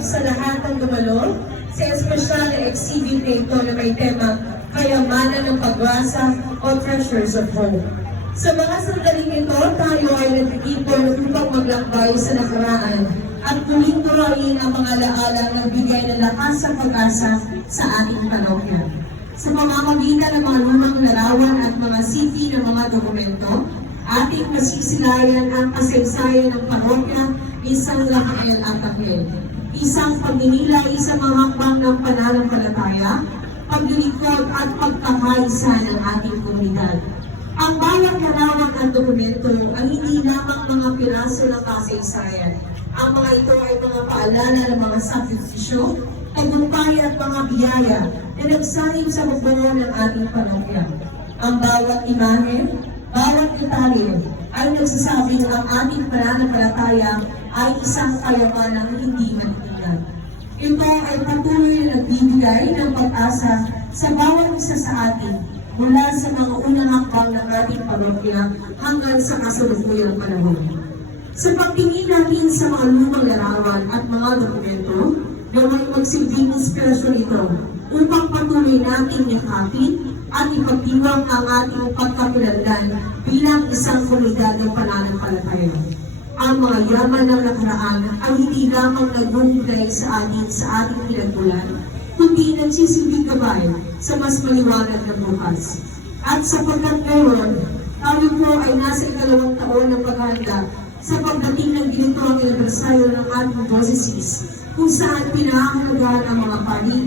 sa lahat ng dumalo sa espesyal na exhibit na ito na may tema Kayamanan ng Pag-asa o Treasures of Hope. Sa mga sandaling ito, tayo ay nagtitipon upang maglakbay sa nakaraan at muling turahin ang mga alaala na bigay ng lakas sa pag-asa sa ating parokya. Sa pamamagitan ng mga lumang larawan at mga sipi ng mga dokumento, ating masisilayan ang kasaysayan ng parokya ni San Rafael at Tapiel. Isang pagninilay sa mga hakbang ng pananampalataya, paglilingkod at pagkakaisa ng ating komunidad. Ang bawat larawan at dokumento ay hindi lamang mga piraso ng kasaysayan. Ang mga ito ay mga paalala ng mga sakripisyo, tagumpay at mga biyaya na nagsalim sa magbuo ng ating parokya. Ang bawat imahe, bawat detalye ay nagsasabing ang ating pananampalataya ay isang kayamanang hindi matitinag. Ito ay patuloy na nagbibigay ng pag-asa sa bawat isa sa atin mula sa mga unang hakbang ng ating parokya hanggang sa kasalukuyang panahon. Sa pagtingin natin sa mga lumang larawan at mga dokumento, gaway magsilbing inspirasyon ito upang patuloy natin yakapin at ipagdiwang ang ating pagkakilanlan bilang isang komunidad ng pananampalataya. Ang mga yaman ng nakaraan ay hindi lamang nagbubigay sa ating pinagmulan, kundi nagsisilbing gabay sa mas maliwanag na bukas. At sapagkat ngayon, tayo po ay nasa ikalawang taon ng paghahanda sa pagdating ng ginitong anibersaryo ng ating diocese, kung saan pinahahalagaan ang mga pari,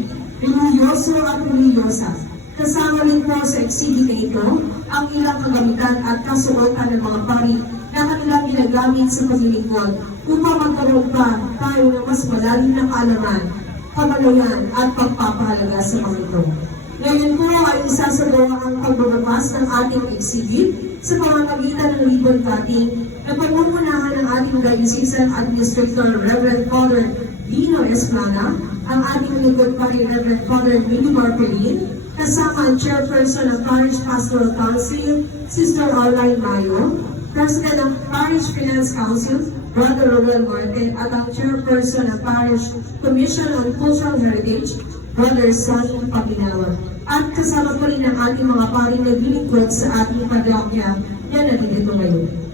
religyoso at religyosa. Kasama rin po sa exhibit na ito ang ilang kagamitan at kasuotan ng mga pari na kanilang ginagamit sa paglilingkod upang magkaroon pa tayo ng mas malalim na kaalaman, kamalayan at pagpapahalaga sa mga ito. Ngayon po ay isasagawa ang pagbubukas ng ating exhibit sa pamamagitan ng ribbon cutting na pagmumunahan ng ating Diocesan Administrator Reverend Father Dino Esplana, ang ating lingkod pa rin Reverend Father Minnie Marpelin, kasama ang Chairperson ng Parish Pastoral Council, Sister Arline Mayo, President ng Parish Finance Council, Brother Roel Marte, at ang Chairperson ng Parish Commission on Cultural Heritage, Brother Sonny Paginawa. At kasama po rin ang ating mga paring naglilingkod sa ating parokya na nandito ngayon.